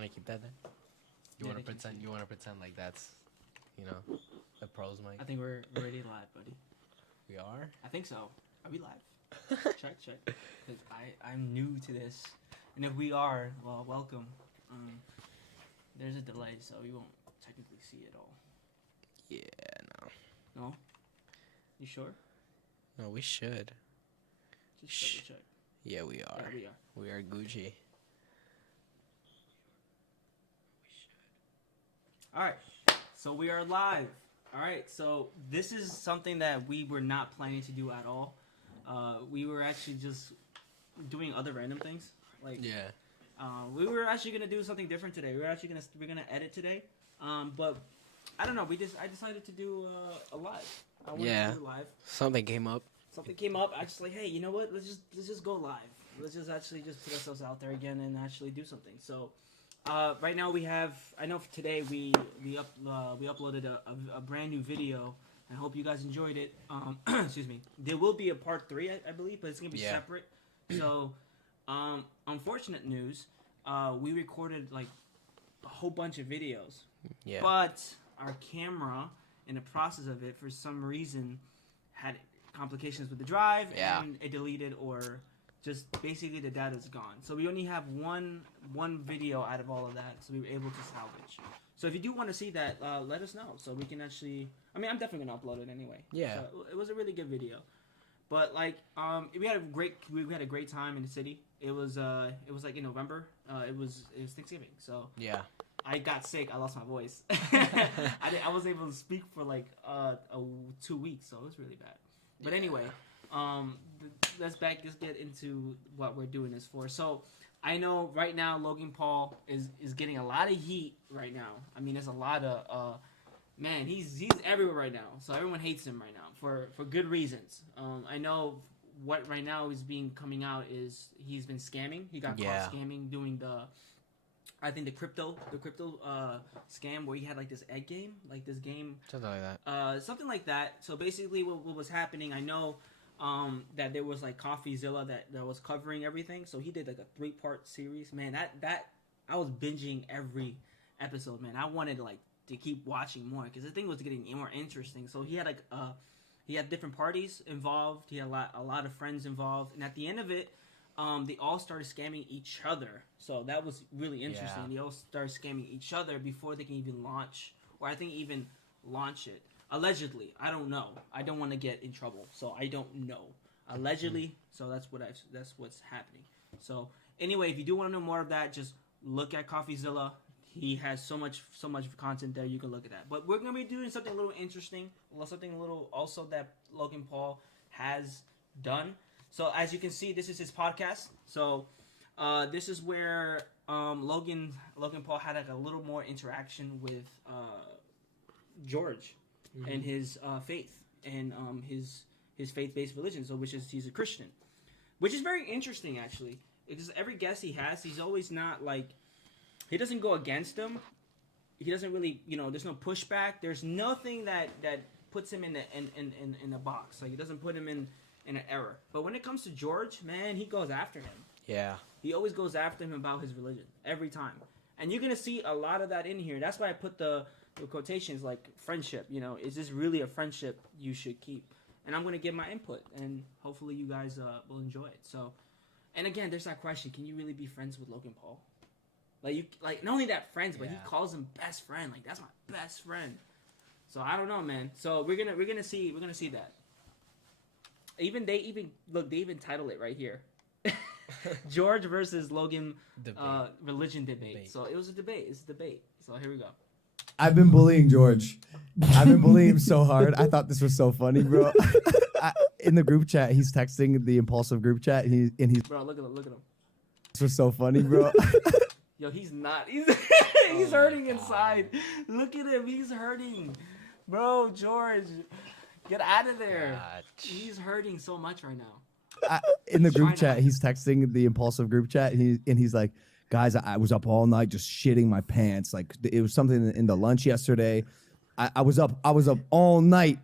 want to keep that then? You want to pretend? You want to pretend like that's, the pros mic? I think we're already live, buddy. We are. I think so. Are we live? check. Because I'm new to this, and if we are, well, welcome. There's a delay, so we won't technically see it all. Yeah. No. No. You sure? No, we should. Just double check. Yeah, we are. Yeah, we are. We are Gucci. All right, so we are live. All right, so this is something that we were not planning to do at all. We were actually just doing other random things. We were actually gonna do something different today. We're gonna edit today. But I don't know. I decided to do a live. I wanted to do live. Something came up. I just like, hey, you know what? Let's just go live. Let's just actually just put ourselves out there again and actually do something. So. Right now we have. I know for today we uploaded a brand new video. I hope you guys enjoyed it. Excuse me. There will be a part 3, I believe, but it's gonna be separate. So, unfortunate news. We recorded like a whole bunch of videos. Yeah. But our camera, in the process of it, for some reason, had complications with the drive, and it deleted or. Just basically the data's gone. So we only have one video out of all of that, so we were able to salvage. So if you do want to see that, let us know, so we can actually. I mean, I'm definitely gonna upload it anyway. Yeah. So it was a really good video, but like, we had a great time in the city. It was like in November. It was Thanksgiving. So yeah. I got sick. I lost my voice. I wasn't able to speak for like 2 weeks, so it was really bad. But anyway. Let's get into what we're doing this for. So, I know right now Logan Paul is getting a lot of heat right now. I mean, there's a lot of man. He's everywhere right now. So everyone hates him right now for good reasons. I know what right now is coming out is he's been scamming. He got caught scamming doing the crypto scam where he had like this egg game, like this game, something like that. So basically, what was happening? I know. That there was like CoffeeZilla that was covering everything, so he did like a 3-part series. Man, that I was binging every episode. Man, I wanted to keep watching more because the thing was getting more interesting. So he had he had different parties involved. He had a lot of friends involved, and at the end of it, they all started scamming each other. So that was really interesting. Yeah. They all started scamming each other before they can even launch, or I think even launch it. Allegedly, I don't know. I don't want to get in trouble, so I don't know. Allegedly, so that's what's happening. So anyway, if you do want to know more of that, just look at CoffeeZilla. He has so much content there. You can look at that. But we're gonna be doing something a little interesting, something a little also that Logan Paul has done. So as you can see, this is his podcast. So this is where Logan Paul had like a little more interaction with George. Mm-hmm. And his faith and his faith-based religion, so which is he's a Christian, which is very interesting actually, because every guest he has, he's always not like he doesn't go against them. He doesn't really, there's no pushback. There's nothing that puts him in a box. Like it doesn't put him in an error. But when it comes to George, man, he goes after him. Yeah. He always goes after him about his religion every time, and you're gonna see a lot of that in here. That's why I put the quotations like friendship, is this really a friendship you should keep? And I'm going to give my input, and hopefully you guys will enjoy it. So, and again, there's that question: can you really be friends with Logan Paul? Like not only that friends, but he calls him best friend. Like that's my best friend. So I don't know, man. So we're gonna see that. They even title it right here. George versus Logan religion debate. So it was a debate. It's a debate. So here we go. I've been bullying George. I've been bullying him so hard. I thought this was so funny, bro. In the group chat, he's texting the impulsive group chat. He's bro, look at him. This was so funny, bro. Yo, he's not. He's hurting inside. Look at him. He's hurting, bro. George, get out of there. He's hurting so much right now. In the group chat, he's texting the impulsive group chat. He's like. Guys, I was up all night just shitting my pants. Like it was something in the lunch yesterday. I was up all night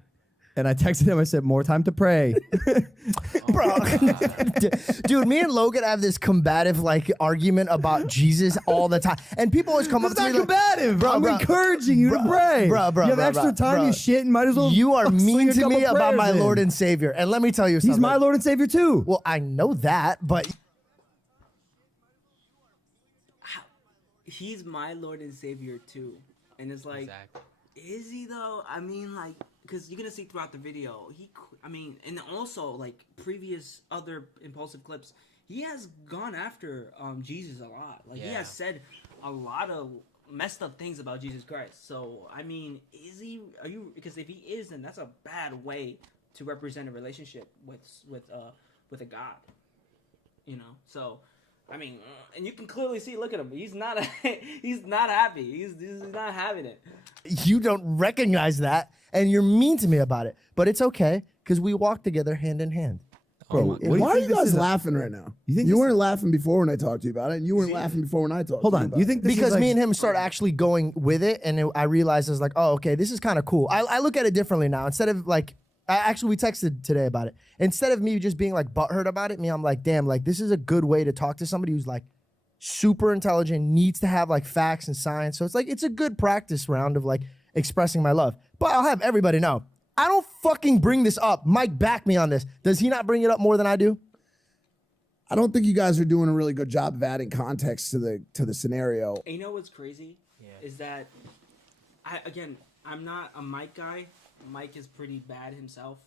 And I texted him. I said, "More time to pray." Bro, dude, me and Logan have this combative like argument about Jesus all the time, and people always come It's up to not me like, combative, bro. I'm bro, encouraging you to pray. bro, you have bro, extra time bro. and shit, and might as well. "You are sling mean a to couple me about my prayers in. Lord and Savior." And let me tell you something. He's my Lord and Savior too. Well, I know that, but He's my Lord and Savior too, and it's like, Exactly. is he though? I mean, like, because you're gonna see throughout the video, and also like previous other impulsive clips, he has gone after Jesus a lot. Like he Yeah. has said a lot of messed up things about Jesus Christ. So I mean, is he? Are you? Because if he is, then that's a bad way to represent a relationship with a God. You know, so. I mean, and you can clearly see. Look at him. He's not. He's not happy. He's not having it. you don't recognize that, and you're mean to me about it. But it's okay because we walk together hand in hand. Bro, Why are you guys laughing right now? You think you this weren't laughing before when I talked to you about it, and you weren't laughing before when I talked Hold to you on. about You think this Because is like, me and him start actually going with it, and I realized I was like, oh, okay, this is kind of cool. I look at it differently now. Instead of like, we texted today about it. Instead of me just being like butthurt about it, I'm like, damn, like this is a good way to talk to somebody who's like super intelligent, needs to have like facts and science. So it's like, it's a good practice round of like expressing my love. But I'll have everybody know, I don't fucking bring this up. Mike, back me on this. Does he not bring it up more than I do? I don't think you guys are doing a really good job of adding context to the scenario. And you know what's crazy? Is that I'm not a Mike guy. Mike is pretty bad himself,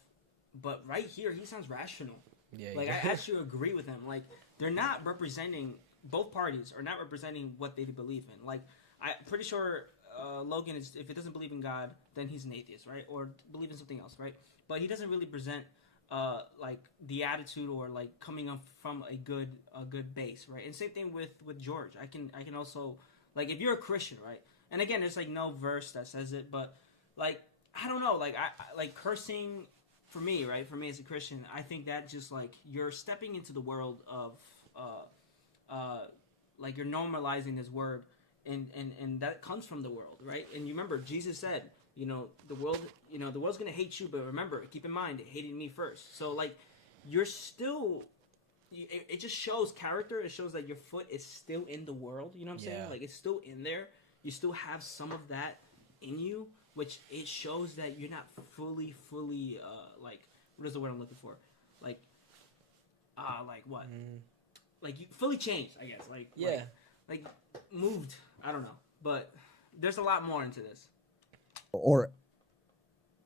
but right here he sounds rational. Yeah. Like I actually agree with him. Like they're not representing, both parties are not representing what they believe in. Like I'm pretty sure Logan is, if it doesn't believe in God, then he's an atheist, right? Or believe in something else, right? But he doesn't really present like the attitude or like coming up from a good base, right? And same thing with George. I can also, like, if you're a Christian, right? And again, there's like no verse that says it, but like I don't know, like I like cursing for me, right? For me as a Christian, I think that just like you're stepping into the world of like you're normalizing this word, and that comes from the world, right? And you remember Jesus said, the world's gonna hate you, but remember, keep in mind, it hated me first. So like, you're still, it just shows character. It shows that your foot is still in the world. You know what I'm saying? Like it's still in there. You still have some of that in you, which it shows that you're not fully like, what is the word I'm looking for? Like what? Like you fully changed, I guess. Like Yeah. like moved. I don't know, but there's a lot more into this. Or,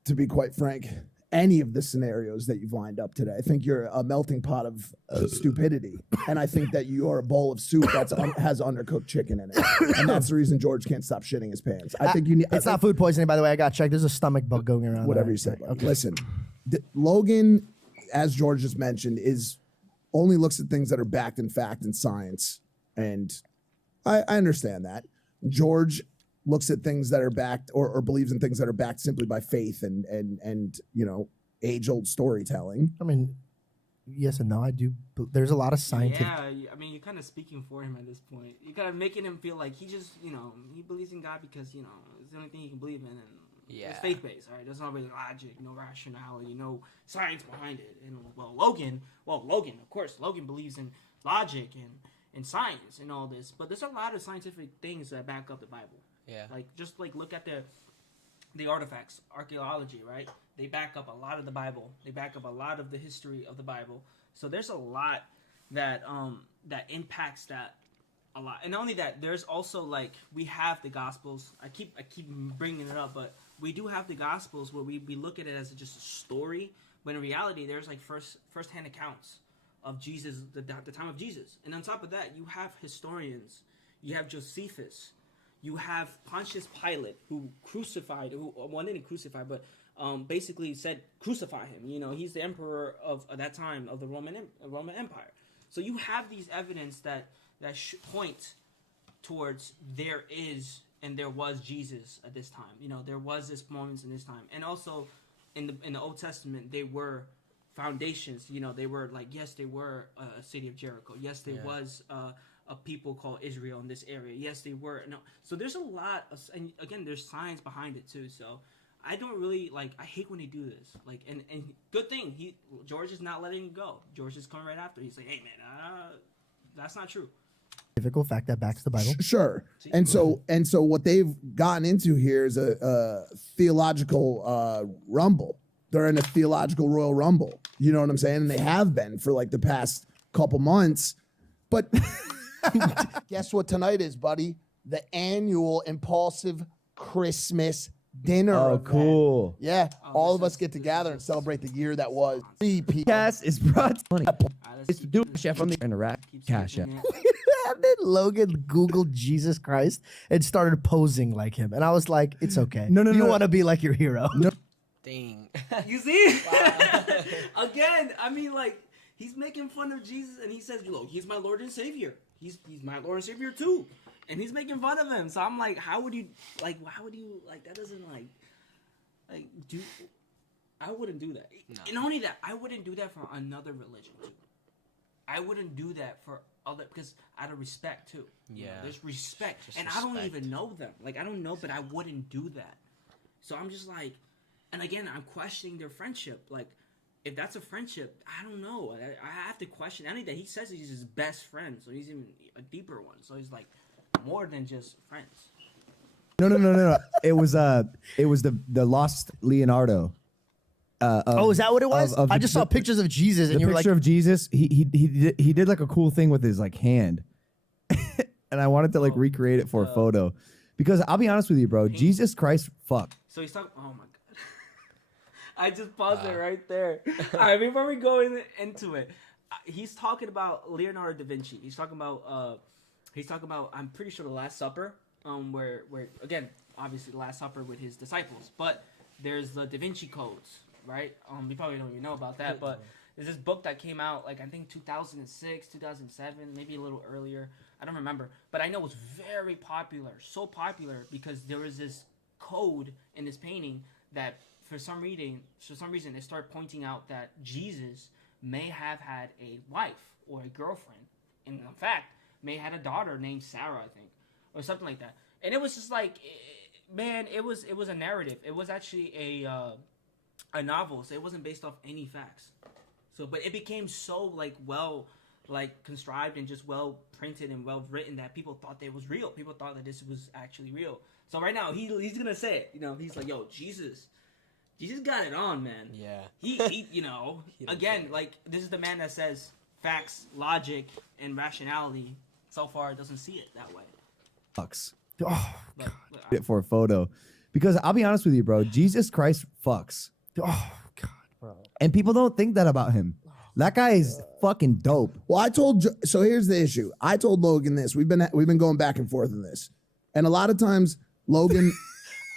to be quite frank, any of the scenarios that you've lined up today. I think you're a melting pot of stupidity, and I think that you are a bowl of soup that has undercooked chicken in it, and that's the reason George can't stop shitting his pants. I think you need. It's not food poisoning, by the way. I got checked. There's a stomach bug going around. Whatever there. you say. Okay. Listen, Logan, as George just mentioned, only looks at things that are backed in fact and science, and I understand that. George looks at things that are backed or believes in things that are backed simply by faith and age-old storytelling. I mean, yes and no. I do. There's a lot of scientific. Yeah, I mean, you're kind of speaking for him at this point. You're kind of making him feel like he just, he believes in God because, it's the only thing he can believe in. And it's faith-based, right? There's not really logic, no rationality, no science behind it. And, Logan, of course, Logan believes in logic and science and all this. But there's a lot of scientific things that back up the Bible. Yeah. Like, just, look at the artifacts, archaeology, right? They back up a lot of the Bible. They back up a lot of the history of the Bible. So there's a lot that that impacts that a lot. And not only that, there's also, we have the Gospels. I keep bringing it up, but we do have the Gospels where we look at it as just a story, but in reality, there's, first-hand accounts of Jesus, the time of Jesus. And on top of that, you have historians. You have Josephus. You have Pontius Pilate, who didn't crucify, but basically said, crucify him. He's the emperor of at that time of the Roman Empire. So you have these evidence that point towards there is and there was Jesus at this time. There was this moments in this time. And also in the Old Testament, they were foundations. They were yes, they were a city of Jericho. Yes, there was a people called Israel in this area. Yes, they were. No, so there's a lot of, and again, there's science behind it too. So I don't really like. I hate when they do this. Like, and good thing George is not letting it go. George is coming right after. He's like, hey man, that's not true. Typical fact that backs the Bible. Sure. And so what they've gotten into here is a theological rumble. They're in a theological Royal Rumble. You know what I'm saying? And they have been for like the past couple months. But guess what tonight is, buddy? The annual Impulsive Christmas dinner. Oh, event. cool. Yeah. All of this us get together and celebrate the year that was. 3 p.m. Podcast is brought to you. Let's It's keep doing doing chef from the Iraq keep cash skipping app. it. And then Logan Googled Jesus Christ and started posing like him. And I was like, it's okay. No, You no. want to be like your hero. No. Dang. You see? Again, I mean, like, he's making fun of Jesus, and he says, "Look, he's my Lord and Savior. He's my Lord and Savior too." And he's making fun of him. So I'm like, how would you that doesn't do. I wouldn't do that. No. And only that, I wouldn't do that for another religion too. I wouldn't do that for other, because out of respect too. You know, Yeah. there's respect, Just and I don't respect. even know them. Like, I don't know, but I wouldn't do that. So I'm just like, and again, I'm questioning their friendship. Like, if that's a friendship, I don't know. I have to question. I need that. He says he's his best friend, so he's even a deeper one. So he's like more than just friends. No. It was the lost Leonardo. Oh, is that what it was? of I the- just saw pictures of Jesus, The and you were like, picture of Jesus. He did like a cool thing with his like hand, and I wanted to like recreate it for a photo, because I'll be honest with you, bro. Jesus Christ, fuck. So he's talking. Oh my god! I just paused it right there. All right, before we go into it, he's talking about Leonardo da Vinci. He's talking about. I'm pretty sure the Last Supper. Where again, obviously the Last Supper with his disciples, but there's the Da Vinci codes, right? You probably don't even know about that, but there's this book that came out like I think 2006, 2007, maybe a little earlier. I don't remember, but I know it was very popular, so popular because there was this code in this painting that for some reason they start pointing out that Jesus may have had a wife or a girlfriend, and in fact may have had a daughter named Sarah, I think, or something like that. And it was just like, man, it was a narrative. It was actually a novel, so it wasn't based off any facts. So, but it became so contrived and just well printed and well written that people thought that it was real. People thought that this was actually real. So right now he's gonna say it. You know, he's like, "Yo, Jesus got it on, man." Yeah. He you know, again, like, this is the man that says facts, logic, and rationality. So far, doesn't see it that way. Fucks oh, But, it for a photo, because I'll be honest with you, bro. Jesus Christ fucks, oh God, bro. and people don't think that about him. That guy is fucking dope. Well, so here's the issue. I told Logan this. We've been going back and forth on this. And a lot of times Logan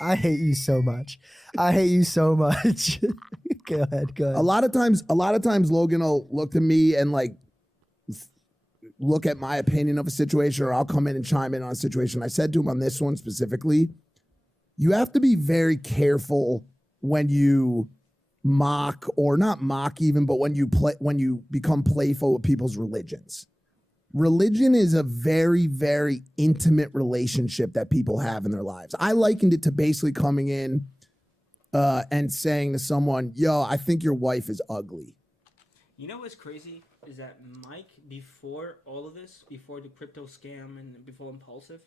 I hate you so much. I hate you so much. Go ahead. a lot of times Logan will look to me and like look at my opinion of a situation, or I'll come in and chime in on a situation. I said to him on this one specifically, you have to be very careful when you mock, or not mock even, but when you become playful with people's religions. Religion is a very, very intimate relationship that people have in their lives. I likened it to basically coming in and saying to someone, "Yo, I think your wife is ugly." you know what's crazy is that Mike, before all of this, before the crypto scam and before Impulsive,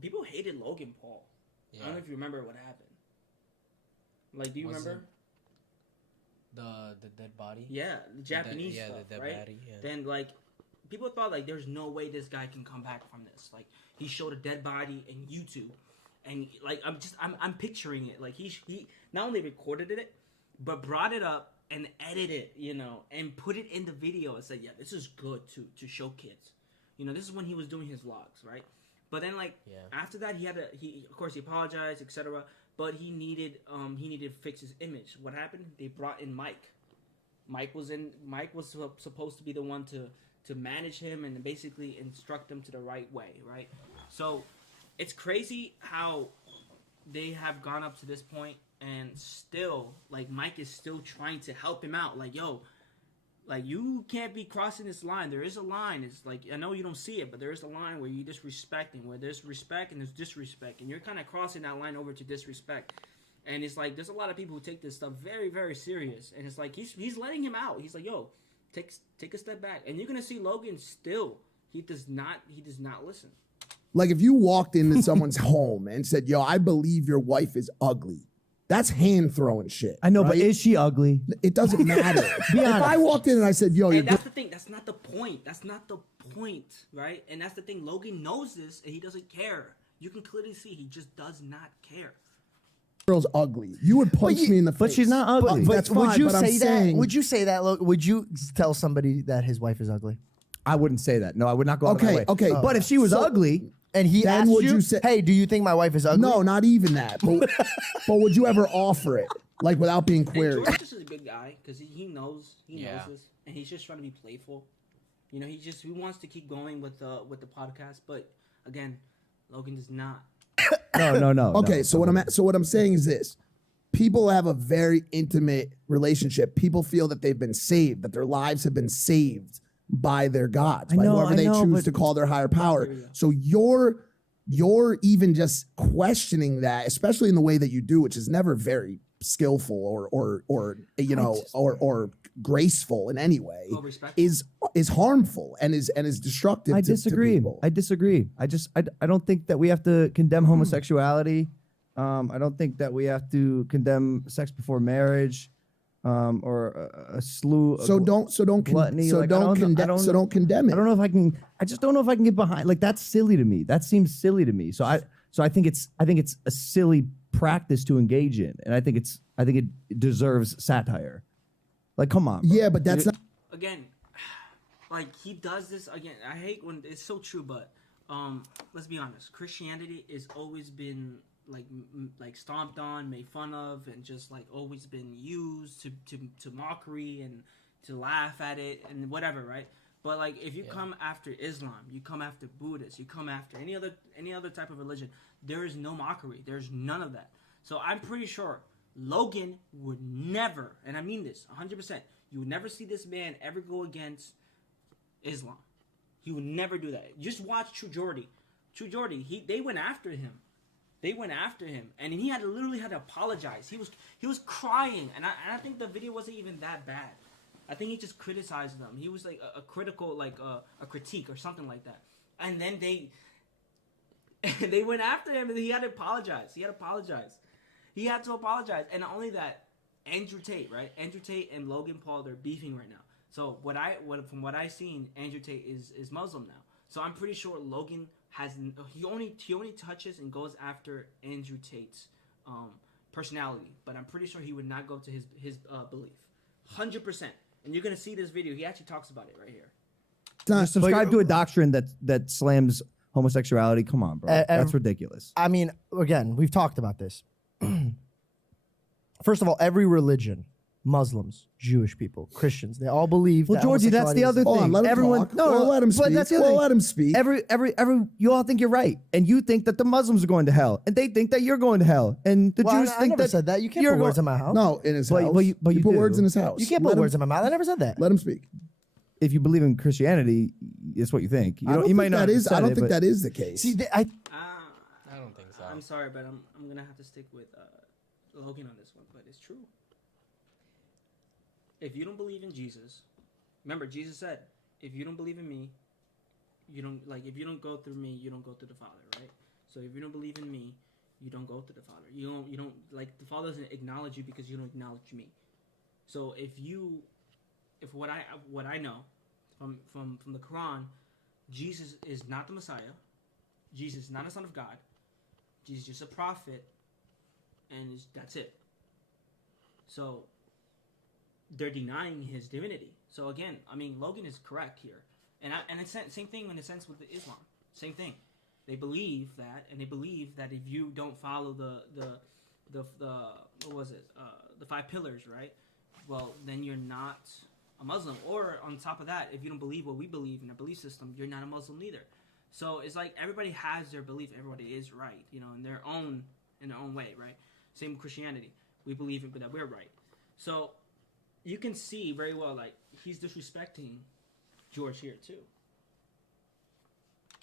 people hated Logan Paul. I don't know if you remember what happened. Like, do you Was remember? The dead body. Yeah, the Japanese yeah, stuff, the dead right? body. Yeah. Then like, people thought like there's no way this guy can come back from this. Like, he showed a dead body in YouTube, and like I'm picturing it. Like, he not only recorded it, but brought it up and edited it, you know, and put it in the video and said, yeah, this is good to show kids. You know, this is when he was doing his vlogs, right? But then like after that, he of course he apologized, etc. But he needed to fix his image. What happened? They brought in Mike. Mike was supposed to be the one to manage him and basically instruct him to the right way, right? So it's crazy how they have gone up to this point, and still, like, Mike is still trying to help him out. Like, yo, Like, you can't be crossing this line. There is a line. It's like, I know you don't see it, but there is a line where you disrespecting, where there's respect and there's disrespect, and you're kind of crossing that line over to disrespect. And it's like, there's a lot of people who take this stuff very, very serious, and it's like he's letting him out. He's like, yo, take a step back, and you're gonna see Logan still. He does not listen. Like if you walked into someone's home and said, "Yo, I believe your wife is ugly," that's hand throwing shit. I know, right? but is she ugly? It doesn't matter. If I walked in and I said, "Yo," And that's the thing. That's not the point. That's not the point, right? And that's the thing. Logan knows this, and he doesn't care. You can clearly see he just does not care. girl's ugly, you would punch me in the face. But she's not ugly. But That's would fine, you but I'm say that? saying- Would you say that? Would you tell somebody that his wife is ugly? I wouldn't say that. No, I would not go out of my way. Okay. But if she was So- ugly, And he Then asked would you, you say- "Hey, do you think my wife is ugly?" No, not even that. But, but would you ever offer it, like without being And query? George is a good guy because he knows Yeah. knows this, and he's just trying to be playful. You know, he wants to keep going with the podcast, but again, Logan does not. no. Okay, no. so what I'm saying is this: people have a very intimate relationship. People feel that they've been saved, that their lives have been saved by their gods, by whoever they choose to call their higher power. So you're even just questioning that, especially in the way that you do, which is never very skillful or graceful in any way, Well, respectful. is harmful and is destructive. I to disagree. people. I disagree. I don't think that we have to condemn homosexuality. I don't think that we have to condemn sex before marriage, or a slew. So don't gluttony. so Like, don't condemn it. I don't know if I can. I just don't know if I can get behind. Like, that's silly to me. That seems silly to me. So I think it's a silly practice to engage in, and I think it deserves satire. Like, come on. Bro. Yeah, but that's not. Again, like, he does this again. I hate when it's so true, but let's be honest. Christianity has always been like stomped on, made fun of, and just like always been used to mockery and to laugh at it and whatever, right? But like, if you come after Islam, you come after Buddhists, you come after any other type of religion, there is no mockery. There's none of that. So I'm pretty sure Logan would never, and I mean this 100%, you would never see this man ever go against Islam. He would never do that. Just watch True Jordy. They went after him. And he literally had to apologize. He was crying, and I think the video wasn't even that bad. I think he just criticized them. He was like a critical, like a critique or something like that. And then they went after him, and he had to apologize. He had to apologize. And not only that, Andrew Tate, right? Andrew Tate and Logan Paul, they're beefing right now. So from what I've seen, Andrew Tate is Muslim now. So I'm pretty sure Logan he only touches and goes after Andrew Tate's personality, but I'm pretty sure he would not go to his belief, 100%. And you're gonna see this video. He actually talks about it right here. Subscribe to a doctrine that slams homosexuality. Come on, bro. That's ridiculous. I mean, again, we've talked about this. First of all, every religion, Muslims, Jewish people, Christians, they all believe. Well, that Georgie, that's the other Hold thing. on, let him Everyone, talk. no, Well, let him but speak. that's the other Well, thing. let him speak. Every you all think you're right, and you think that the Muslims are going to hell, and they think that you're going to hell, and the Jews I think never that said that. You can't you're put words going- in my house. No, in his But- house. but you put do. words in his house. You can't Let put him- words in my mouth. I never said that. Let him speak. If you believe in Christianity, it's what you think. You I don't you think might not. that is. I have don't said it, think but- that is the case. See, I don't think so. I'm sorry, but I'm gonna have to stick with Logan on this one. But it's true. If you don't believe in Jesus, remember Jesus said, "If you don't believe in me, you don't if you don't go through me, you don't go through the Father." Right? So if you don't believe in me, you don't go through the Father. You don't the Father doesn't acknowledge you because you don't acknowledge me. So if what I know from the Quran, Jesus is not the Messiah. Jesus is not a son of God. Jesus is just a prophet, and that's it. So they're denying his divinity. So again, I mean, Logan is correct here, and it's same thing in a sense with the Islam. Same thing. They believe that, and they believe that if you don't follow the what was it, the 5 pillars, right? Well, then you're not a Muslim. Or on top of that, if you don't believe what we believe in our belief system, you're not a Muslim either. So it's like everybody has their belief. Everybody is right, in their own way, right? Same with Christianity. We believe that we're right. So you can see very well like he's disrespecting George here too.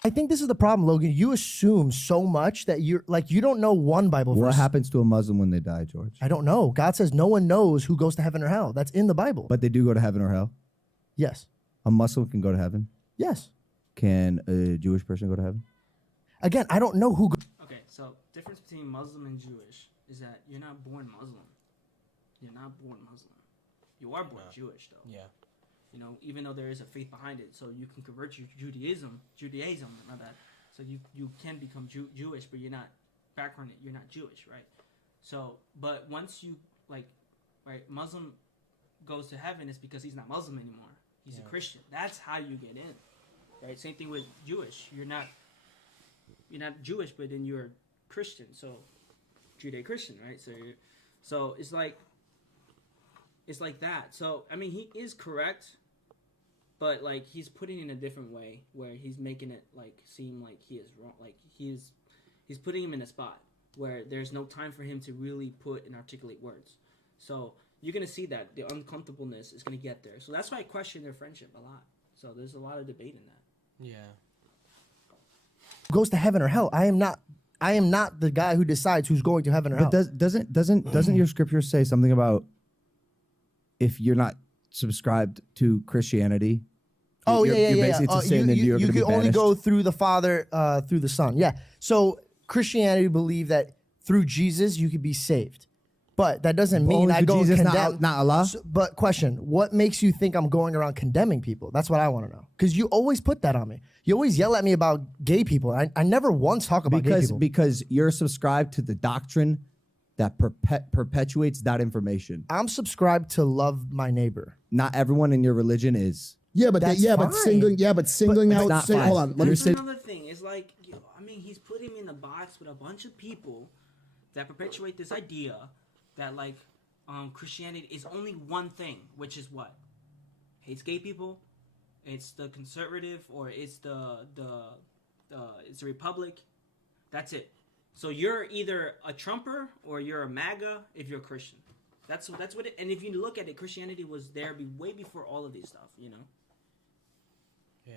I think this is the problem, Logan. You assume so much that you're like you don't know one Bible verse. What happens to a Muslim when they die, George? I don't know. God says no one knows who goes to heaven or hell. That's in the Bible. But they do go to heaven or hell. Yes. A Muslim can go to heaven. Yes. Can a Jewish person go to heaven? Again, I don't know who. Okay, so difference between Muslim and Jewish is that you're not born Muslim. You're not born Muslim. You are born Jewish though. Yeah. You know, even though there is a faith behind it, so you can convert to Judaism, not that. So you can become Jewish, but you're not background. You're not Jewish, right? So, but once you like, right, Muslim goes to heaven, it's because he's not Muslim anymore. He's a Christian. That's how you get in, right? Same thing with Jewish. You're not Jewish, but then you're Christian. So, Judeo-Christian, right? So it's like that. So I mean, he is correct, but like he's putting it in a different way where he's making it like seem like he is wrong. Like he's putting him in a spot where there's no time for him to really put and articulate words. So you're gonna see that the uncomfortableness is gonna get there. So that's why I question their friendship a lot. So there's a lot of debate in that. Yeah. Goes to heaven or hell. I am not the guy who decides who's going to heaven or hell. But doesn't your scripture say something about if you're not subscribed to Christianity? Oh, you're basically it's a sin and you're you going to be can only banished? go through the Father, through the Son. Yeah. So Christianity believe that through Jesus you could be saved, but that doesn't mean Only I through go Jesus, condemn. not Allah. But question: what makes you think I'm going around condemning people? That's what I want to know. Because you always put that on me. You always yell at me about gay people. I never once talk about gay people. Because you're subscribed to the doctrine that perpetuates that information. I'm subscribed to love my neighbor. Not everyone in your religion is. Yeah, but That's but fine. singling But it's out. not fine. Hold on, let me That's say. another thing. It's like, I mean, he's putting me in a box with a bunch of people that perpetuate this idea that like Christianity is only one thing, which is what? Hates gay people. It's the conservative, or it's the Republic. That's it. So you're either a Trumper or you're a MAGA if you're a Christian. That's what it. And if you look at it, Christianity was there way before all of these stuff. You know. Yeah.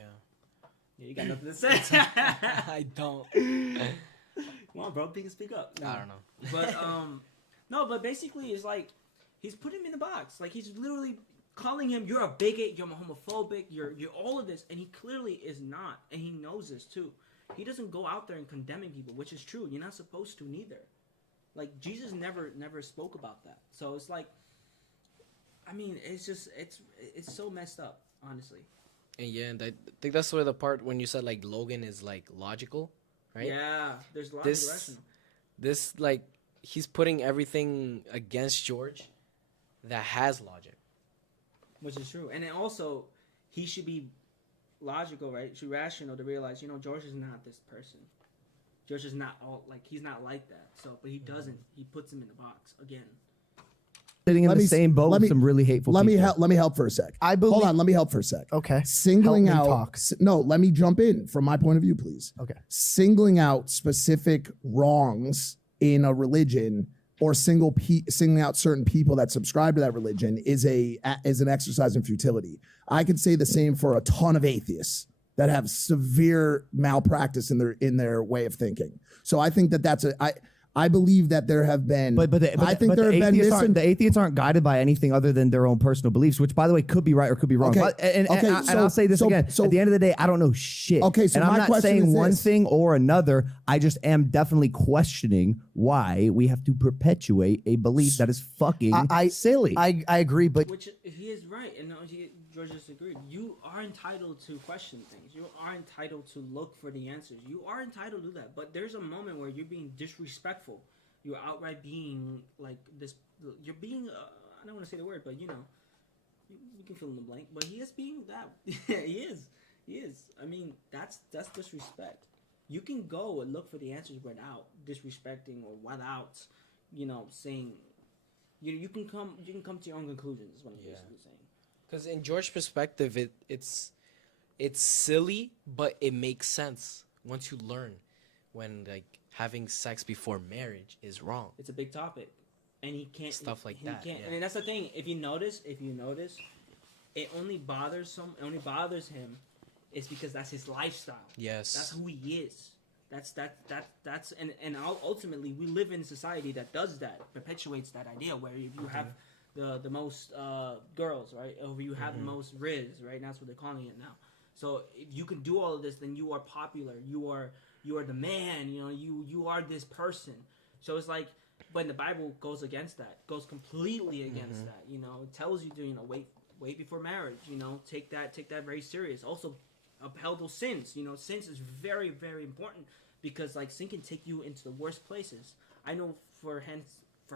Yeah, you got nothing to say. I don't. Come on, bro. Speak up. No. I don't know. But no. But basically, it's like he's put him in the box. Like he's literally calling him, "You're a bigot. You're homophobic. You're all of this," and he clearly is not, and he knows this too. He doesn't go out there and condemning people, which is true. You're not supposed to neither. Like Jesus never spoke about that. So it's like, I mean, it's just it's so messed up, honestly. And yeah, and I think that's sort of the part when you said like Logan is like logical, right? Yeah, there's a lot of irrational. This like he's putting everything against George that has logic. Which is true. And then also, he should be logical, right? Should be rational to realize, George is not this person. George is not he's not like that. So, but he doesn't. He puts him in the box again. Sitting in the same boat with some really hateful Let people. me help for a sec. Hold on, let me help for a sec. Okay. Singling Help me out. talk. No, let me jump in from my point of view, please. Okay. Singling out specific wrongs in a religion or singling out certain people that subscribe to that religion is an exercise in futility. I could say the same for a ton of atheists that have severe malpractice in their way of thinking. So I think that's I believe that there have been. The atheists aren't guided by anything other than their own personal beliefs, which, by the way, could be right or could be wrong. Okay. And I'll say this again. At the end of the day, I don't know shit. Okay, so and I'm my not question saying is one this. thing or another. I just am definitely questioning why we have to perpetuate a belief that is fucking silly. I agree, but Which he is right, and George just agreed. You are entitled to question things. You are entitled to look for the answers. You are entitled to do that. But there's a moment where you're being disrespectful. You're outright being like this. You're being. I don't want to say the word, but you can fill in the blank. But he is being that. He is. He is. I mean, that's disrespect. You can go and look for the answers without disrespecting or without, saying. You can come to your own conclusions. Is what I'm basically saying. Because in George's perspective, it's silly, but it makes sense once you learn when like having sex before marriage is wrong. It's a big topic. and he can't Stuff like he that, Can't, yeah. And that's the thing. If you notice, it only bothers him, is because that's his lifestyle. Yes. That's who he is. That's and ultimately we live in a society that does that, perpetuates that idea where if you have the most girls, right, or you have the most riz, right, and that's what they're calling it now. So if you can do all of this, then you are popular. You are the man. You know, you are this person. So it's like, but the Bible goes against that, goes completely against that. You know, it tells you to, you know, wait before marriage. You know, take that very serious. Also, upheld those sins. You know, sins is very, very important because like sin can take you into the worst places. I know for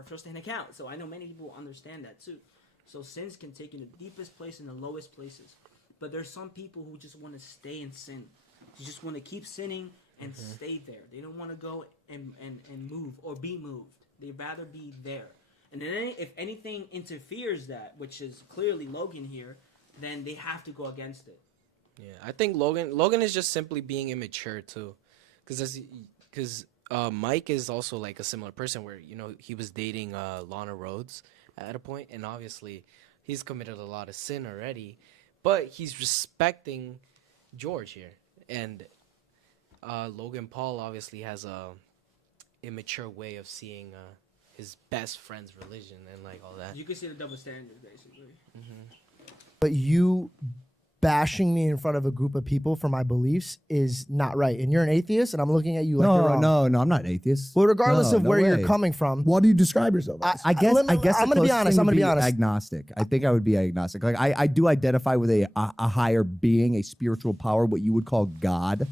first-hand account, so I know many people understand that too. So sins can take you to the deepest place and the lowest places. But there's some people who just want to stay in sin. You just want to keep sinning and stay there. They don't want to go and move or be moved. They'd rather be there. And then if anything interferes that, which is clearly Logan here, then they have to go against it. Yeah, I think Logan is just simply being immature too, because Mike is also like a similar person where, you know, he was dating Lana Rhodes at a point, and obviously he's committed a lot of sin already, but he's respecting George here, and Logan Paul obviously has a immature way of seeing his best friend's religion and like all that. You can see the double standards, basically. But you bashing me in front of a group of people for my beliefs is not right. And you're an atheist, and I'm looking at you like you're No, wrong. no, I'm not an atheist. Well, regardless No, of no where way. you're coming from, What do you describe yourself as? I guess I'm the gonna be closest honest. thing I'm gonna would be honest. Agnostic. I think I would be agnostic. Like I do identify with a higher being, a spiritual power, what you would call God,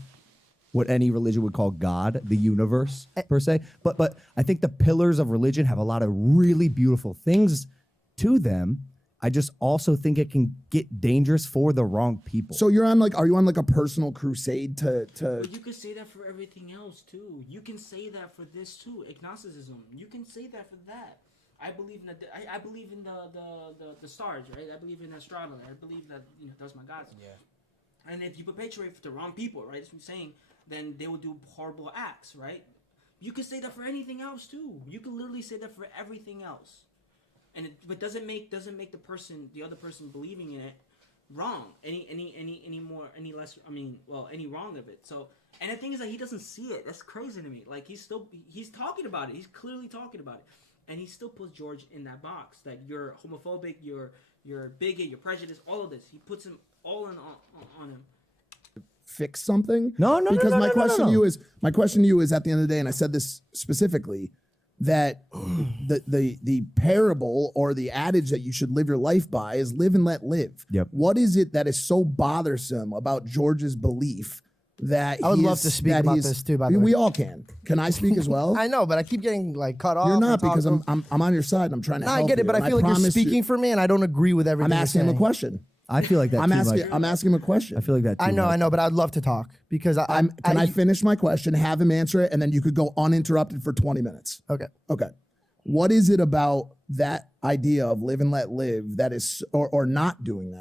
what any religion would call God, the universe per se. But I think the pillars of religion have a lot of really beautiful things to them. I just also think it can get dangerous for the wrong people. So are you on like a personal crusade to But you could say that for everything else too. You can say that for this too. Agnosticism. You can say that for that. I believe in I believe in the stars, right? I believe in astrology. I believe that, you know, that's my God. Yeah. And if you perpetuate for the wrong people, right? That's what I'm saying. Then they will do horrible acts, right? You can say that for anything else too. You can literally say that for everything else. And but doesn't make the other person believing in it wrong any less. I mean, well, any wrong of it. So, and the thing is that he doesn't see it. That's crazy to me. Like he's talking about it. He's clearly talking about it, and he still puts George in that box that you're homophobic, you're bigot, you're prejudiced. All of this, he puts him all on him. fix something? No, Because my question no. to you is at the end of the day, and I said this specifically, that the parable or the adage that you should live your life by is live and let live. Yep. What is it that is so bothersome about George's belief that I would love to speak about this too, by the way. We all can. Can I speak as well? I know, but I keep getting like cut off. You're not, and because talked- I'm on your side and I'm trying to No, help I get it, you, but I and feel like you're promise you- speaking for me, and I don't agree with everything. I'm you're asking him a saying. question. I feel like that. I'm too asking. much. I'm asking him a question. I feel like that. Too I much. know, but I'd love to talk because Can I finish my question, have him answer it, and then you could go uninterrupted for 20 minutes? Okay. Okay. What is it about that idea of live and let live that is, or not doing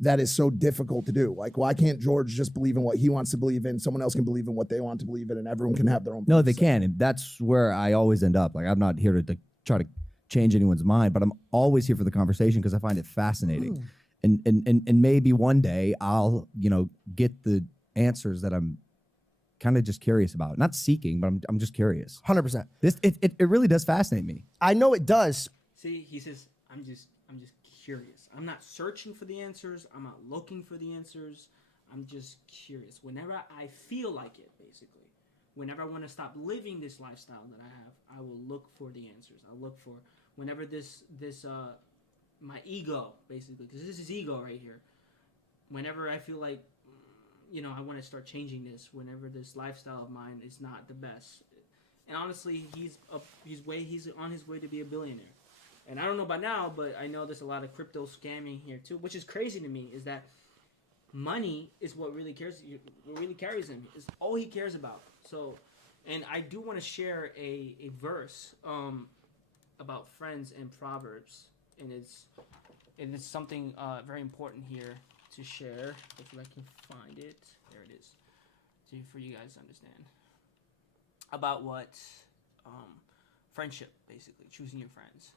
that is so difficult to do? Like, why can't George just believe in what he wants to believe in? Someone else can believe in what they want to believe in, and everyone can have their own. No, they beliefs. can, and that's where I always end up. Like I'm not here to try to change anyone's mind, but I'm always here for the conversation because I find it fascinating. And maybe one day I'll get the answers that I'm kind of just curious about. Not seeking, but I'm just curious. 100%. It really does fascinate me. I know it does. See, he says, I'm just curious. I'm not searching for the answers. I'm not looking for the answers. I'm just curious. Whenever I feel like it, basically, whenever I want to stop living this lifestyle that I have, I will look for the answers. I'll look for whenever my ego, basically, because this is ego right here. Whenever I feel like, I want to start changing this, whenever this lifestyle of mine is not the best. And honestly, he's on his way to be a billionaire. And I don't know about now, but I know there's a lot of crypto scamming here too, which is crazy to me. Is that money is what really carries him. Is all he cares about. So, and I do want to share a verse about friends and Proverbs, and it's something very important here to share. If I can find it, there it is, for you guys to understand about what friendship, basically choosing your friends.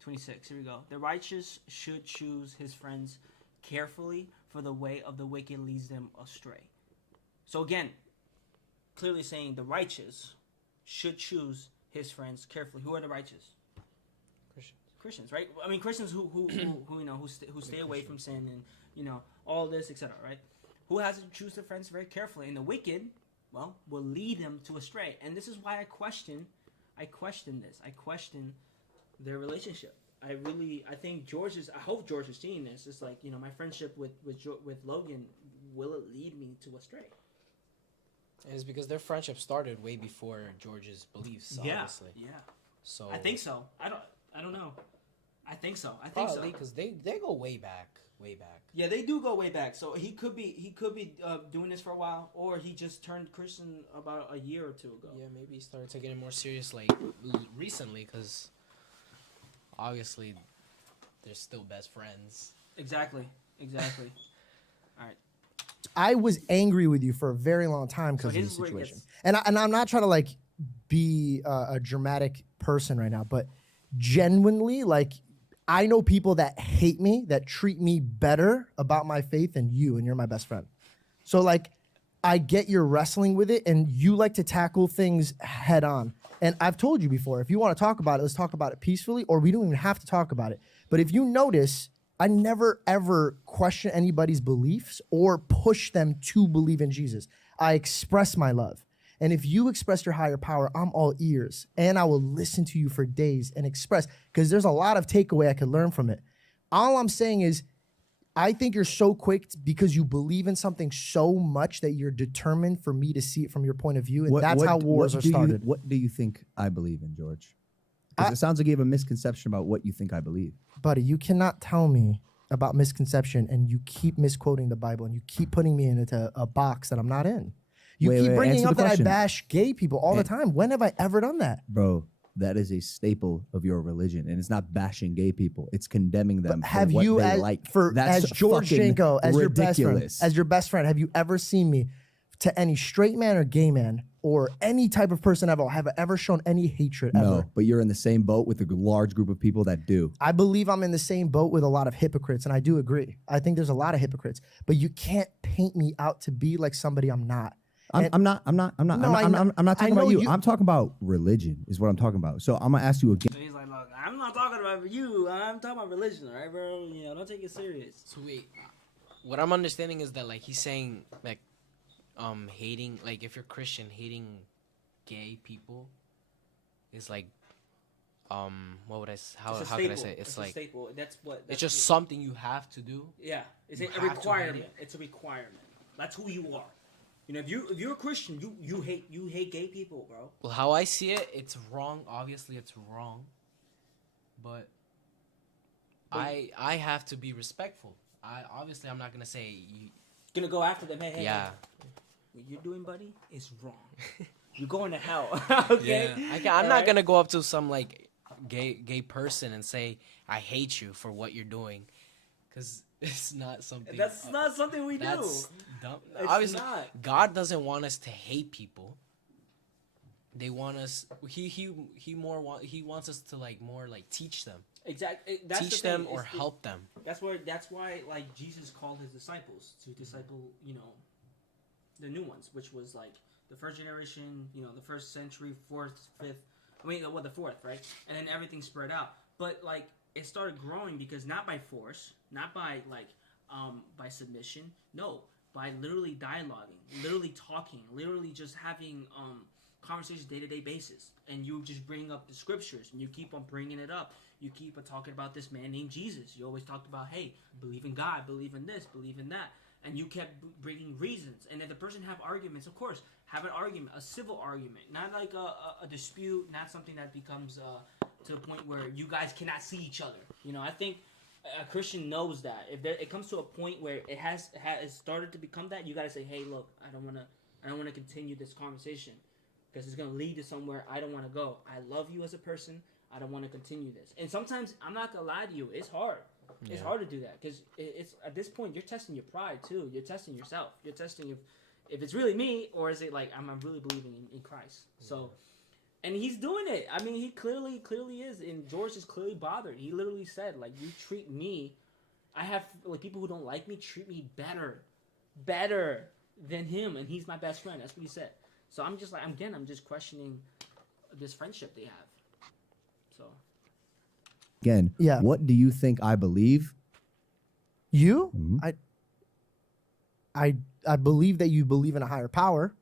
26. Here we go. The righteous should choose his friends carefully, for the way of the wicked leads them astray. So again, clearly saying the righteous should choose his friends carefully. Who are the righteous? Christians, right? I mean, Christians who stay away from sin and all this, etc. Right? Who has to choose their friends very carefully, and the wicked, well, will lead them to astray. And this is why I question this. I question their relationship. I think I hope George is seeing this. It's like, my friendship with Logan, will it lead me to astray? It's because their friendship started way before George's beliefs, obviously. Yeah. So I think so. I don't know. I think so. Probably because they go way back. Yeah, they do go way back. So he could be doing this for a while, or he just turned Christian about a year or two ago. Yeah, maybe he started taking it more serious recently, because obviously they're still best friends. Exactly. All right. I was angry with you for a very long time because of the situation, and I'm not trying to be a dramatic person right now, but genuinely, I know people that hate me, that treat me better about my faith than you, and you're my best friend. So I get you're wrestling with it, and you like to tackle things head on. And I've told you before, if you want to talk about it, let's talk about it peacefully, or we don't even have to talk about it. But if you notice, I never ever question anybody's beliefs or push them to believe in Jesus. I express my love. And if you express your higher power, I'm all ears. And I will listen to you for days and express, because there's a lot of takeaway I could learn from it. All I'm saying is, I think you're so quick because you believe in something so much that you're determined for me to see it from your point of view. And that's how wars are started. What do you think I believe in, George? Because it sounds like you have a misconception about what you think I believe. Buddy, you cannot tell me about misconception, and you keep misquoting the Bible, and you keep putting me into a box that I'm not in. You keep bringing up that I bash gay people all the time. When have I ever done that? Bro, that is a staple of your religion, and it's not bashing gay people. It's condemning them But have for what you, they as, like. for, That's as George fucking Janko, as ridiculous. your best friend, have you ever seen me to any straight man or gay man or any type of person ever, have I ever shown any hatred ever? No, but you're in the same boat with a large group of people that do. I believe I'm in the same boat with a lot of hypocrites, and I do agree. I think there's a lot of hypocrites, but you can't paint me out to be like somebody I'm not. I'm not talking about you. I'm talking about religion is what I'm talking about. So I'm gonna ask you again. So he's like, look, I'm not talking about you. I'm talking about religion, all right, bro? Don't take it serious. So wait, what I'm understanding is that he's saying hating, if you're Christian, hating gay people is what would I how could I say it? It's a staple. It's just something you have to do. Yeah, it's You a have to hate requirement. It's a requirement. That's who you are. If you're a Christian, you hate gay people, bro. Well, how I see it, it's wrong. Obviously, it's wrong. But I have to be respectful. I'm not gonna say you. Gonna go after them. Hey, Yeah. What you're doing, buddy, is wrong. You're going to hell. Okay. Yeah. I'm not gonna go up to some gay person and say I hate you for what you're doing, because it's not something. That's not something we do. That's dumb. It's Obviously, not. God doesn't want us to hate people. They want us. He wants us to more teach them. Exactly. That's Teach the them thing, or help them. That's why Jesus called his disciples to disciple, the new ones, which was the first generation, the first century, fourth, fifth. The fourth, right? And then everything spread out. But it started growing because not by force, not by by submission, no, by literally dialoguing, literally talking, literally just having conversations day-to-day basis. And you just bring up the scriptures, and you keep on bringing it up. You keep on talking about this man named Jesus. You always talked about, hey, believe in God, believe in this, believe in that. And you kept bringing reasons. And if the person have arguments, of course, have an argument, a civil argument, not a dispute, not something that becomes to the point where you guys cannot see each other. I think a Christian knows that if it comes to a point where it has started to become that, you got to say, hey, look, I don't want to continue this conversation because it's going to lead to somewhere I don't want to go. I love you as a person. I don't want to continue this. And sometimes, I'm not going to lie to you, it's hard. It's hard to do that because it's at this point, you're testing your pride too. You're testing yourself. You're testing if it's really me, or is it I'm really believing in Christ. So, And he's doing it. I mean, he clearly is. And George is clearly bothered. He literally said, like, you treat me. I have like people who don't like me treat me better than him, and he's my best friend. That's what he said. So I'm just like, I'm just questioning this friendship they have. So Again, Yeah. what do you think I believe? You, Mhm. I believe that you believe in a higher power.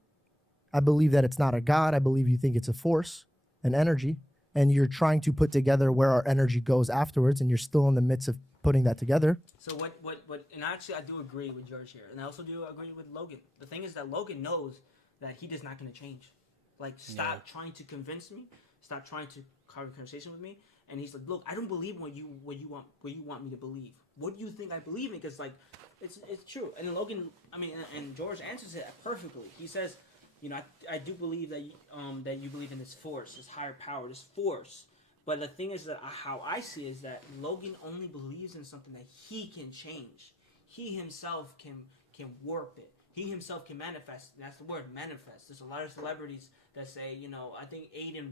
I believe that it's not a god. I believe you think it's a force, an energy, and you're trying to put together where our energy goes afterwards, and you're still in the midst of putting that together. So what, and actually I do agree with George here. And I also do agree with Logan. The thing is that Logan knows that he is not going to change. Like, stop trying to convince me. Stop trying to have a conversation with me. And he's like, look, I don't believe what you want me to believe. What do you think I believe in? Because, like, it's true. And then Logan, and George answers it perfectly. He says, you know, I do believe that you believe in this force, this higher power, this force. But the thing is that how I see is that Logan only believes in something that he can change. He himself can warp it. He himself can manifest. That's the word, manifest. There's a lot of celebrities that say, you know, I think Aiden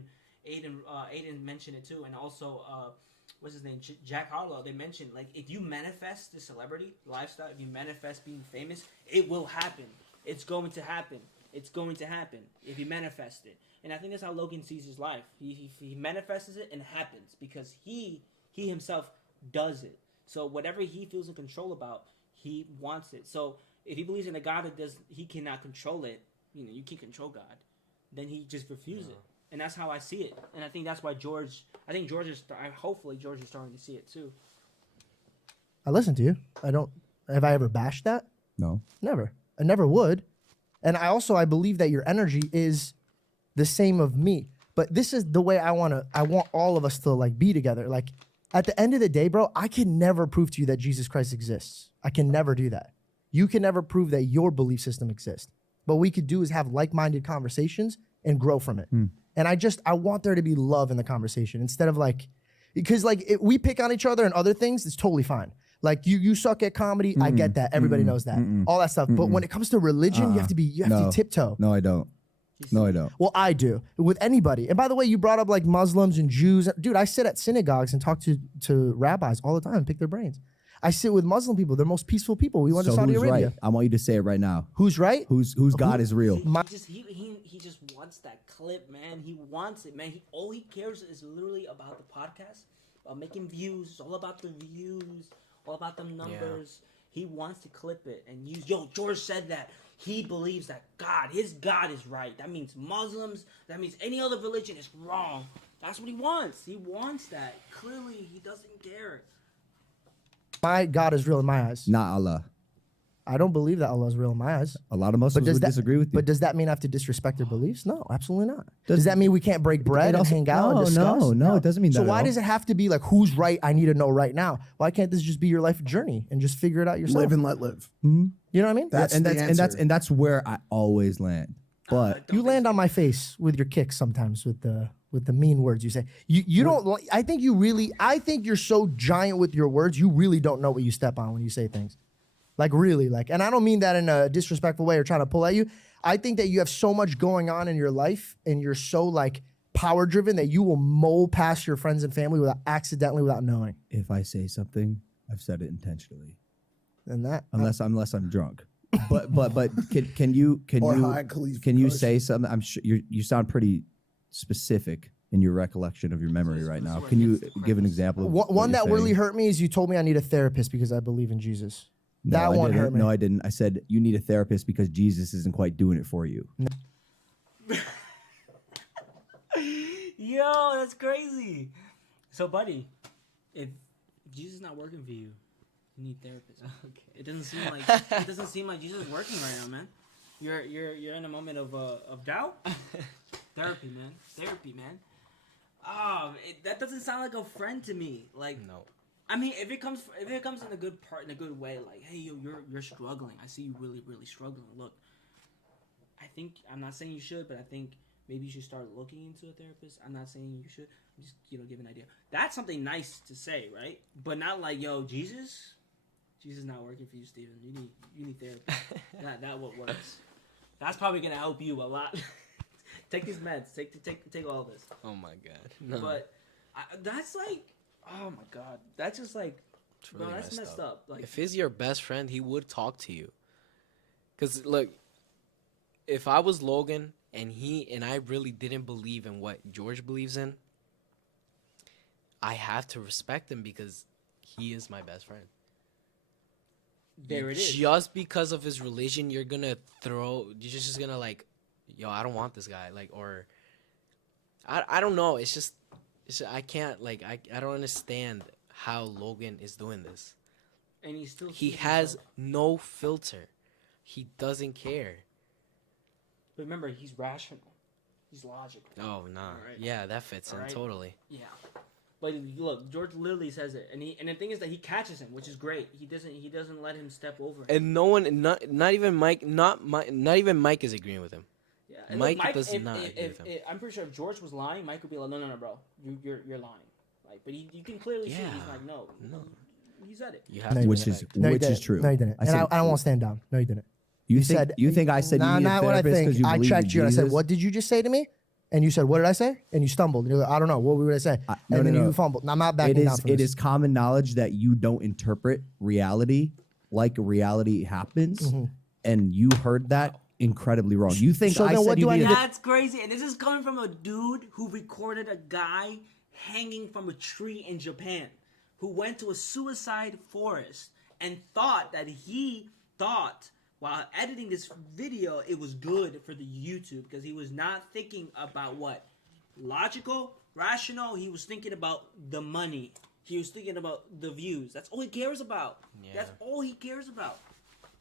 mentioned it too, and also what's his name, Jack Harlow. They mentioned, like, if you manifest the celebrity lifestyle, if you manifest being famous, it will happen. It's going to happen. It's going to happen if you manifest it. And I think that's how Logan sees his life. He manifests it and it happens because he himself does it. So whatever he feels in control about, he wants it. So if he believes in a God that he cannot control it, you know, you can't control God, then he just refuses it. And that's how I see it. And I think that's why hopefully George is starting to see it too. I listen to you. Have I ever bashed that? No. Never. I never would. And I believe that your energy is the same of me. But this is the way I want all of us to, like, be together. Like, at the end of the day, bro, I can never prove to you that Jesus Christ exists. I can never do that. You can never prove that your belief system exists. What we could do is have like-minded conversations and grow from it. And I want there to be love in the conversation instead of, like, because, like, if we pick on each other and other things, it's totally fine. Like, you suck at comedy, I get that. Everybody knows that. All that stuff. But when it comes to religion, you have to tiptoe. No, I don't. No, I don't. Well, I do with anybody. And by the way, you brought up, like, Muslims and Jews. Dude, I sit at synagogues and talk to rabbis all the time and pick their brains. I sit with Muslim people. They're most peaceful people. We went to Saudi who's Arabia. right? I want you to say it right now. Who's right? Whose God is real? He just wants that clip, man. He wants it, man. All he cares is literally about the podcast, about making views. It's all about the views, all about the numbers. He wants to clip it and use. Yo, George said that. He believes that his God is right. That means Muslims, that means any other religion is wrong. That's what he wants. He wants that. Clearly, he doesn't care. My God is real in my eyes. Not Allah. I don't believe that Allah is real in my eyes. A lot of Muslims would disagree with you. But does that mean I have to disrespect their beliefs? No, absolutely not. Does that mean we can't break bread and hang out and discuss? No, it doesn't mean that. So at why all. does it have to be like, who's right? I need to know right now. Why can't this just be your life journey and just figure it out yourself? Live and let live. You know what I mean? That's where I always land. But You land on my face with your kicks sometimes with the mean words you say. You don't. I think you're so giant with your words. You really don't know what you step on when you say things. Like, really, like, and I don't mean that in a disrespectful way or trying to pull at you. I think that you have so much going on in your life and you're so, like, power driven that you will mold past your friends and family without knowing. if I say something, I've said it intentionally. And that Unless I'm drunk. But can you Or high Khalif can you Kush. say something? I'm sure you sound pretty specific in your recollection of your memory right now. Can you give an example? Of what one you're that really saying? hurt me is you told me I need a therapist because I believe in Jesus. No, that I one didn't. hurt me. No, I didn't. I said you need a therapist because Jesus isn't quite doing it for you. Yo, that's crazy. So, buddy, if Jesus is not working for you, you need therapist. Okay. It doesn't seem like Jesus is working right now, man. You're in a moment of doubt. Therapy, man. That doesn't sound like a friend to me. Like, No. I mean, if it comes in a good way, like, hey, yo, you're struggling. I see you really, really struggling. Look, I'm not saying you should, but I think maybe you should start looking into a therapist. I'm not saying you should. Just, give an idea. That's something nice to say, right? But not like, yo, Jesus not working for you, Steven. You need therapy. that what works. That's probably gonna help you a lot. Take these meds. Take all this. Oh my god. No. But that's like, oh my god, that's just like, It's bro, really that's messed up. Like, if he's your best friend, he would talk to you. Cause look, if I was Logan and I really didn't believe in what George believes in, I have to respect him because he is my best friend. there it is. Just because of his religion, you're just gonna like, yo, I don't want this guy, like, or I don't know. It's just I can't, like, I don't understand how Logan is doing this. And he still. He sees has himself. no filter. He doesn't care. But remember, he's rational. He's logical. Oh nah, Alright. yeah, that fits in Alright. totally. Yeah. But look, George literally says it, and the thing is that he catches him, which is great. He doesn't let him step over. And no one, not even Mike, not even Mike is agreeing with him. Yeah, and Mike look, does not agree with him. I'm pretty sure if George was lying, Mike would be like, no, bro, you're lying. Like, but you can clearly see he's Yeah. like, no, he said it. You have No, to you Which respect. is No, you which is didn't. true. No, you didn't. And I don't want to stand down. No, you didn't. You think I said nah, you need not a what I therapist because think. you I believe checked in you and I said, Jesus? "What did you just say to me?" And you said, "What did I say?" And you stumbled. And you're like, "I don't know. What would I say?" And then you fumbled. I'm not backing down from It this. is common knowledge that you don't interpret reality like reality happens, Mm-hmm. and you heard that incredibly wrong. You think So I then said what you do I needed need That's crazy, and this is coming from a dude who recorded a guy hanging from a tree in Japan, who went to a suicide forest and thought while editing this video it was good for the YouTube because he was not thinking about what logical, rational. He was thinking about the money. He was thinking about the views. That's all he cares about. Yeah. That's all he cares about.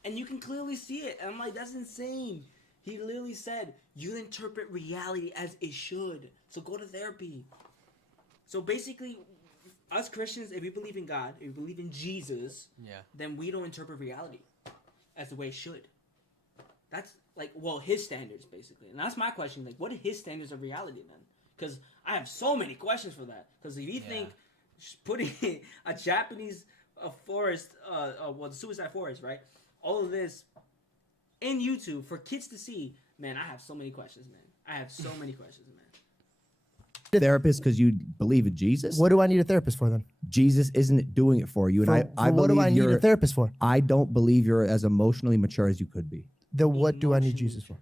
And you can clearly see it. And I'm like, that's insane. He literally said, you interpret reality as it should. So go to therapy. So basically, us Christians, if we believe in God, if we believe in Jesus, Yeah. then we don't interpret reality as the way it should. That's like, well, his standards, basically. And that's my question. Like, what are his standards of reality then? Because I have so many questions for that. Because if you think putting a Japanese forest, the suicide forest, right? All of this in YouTube for kids to see, man, I have so many questions, man. I have so many questions, man. a therapist because you believe in Jesus? What do I need a therapist for then? Jesus isn't doing it for you, and For I what do believe I need you're. a therapist for? I don't believe you're as emotionally mature as you could be Then what do I need Jesus for?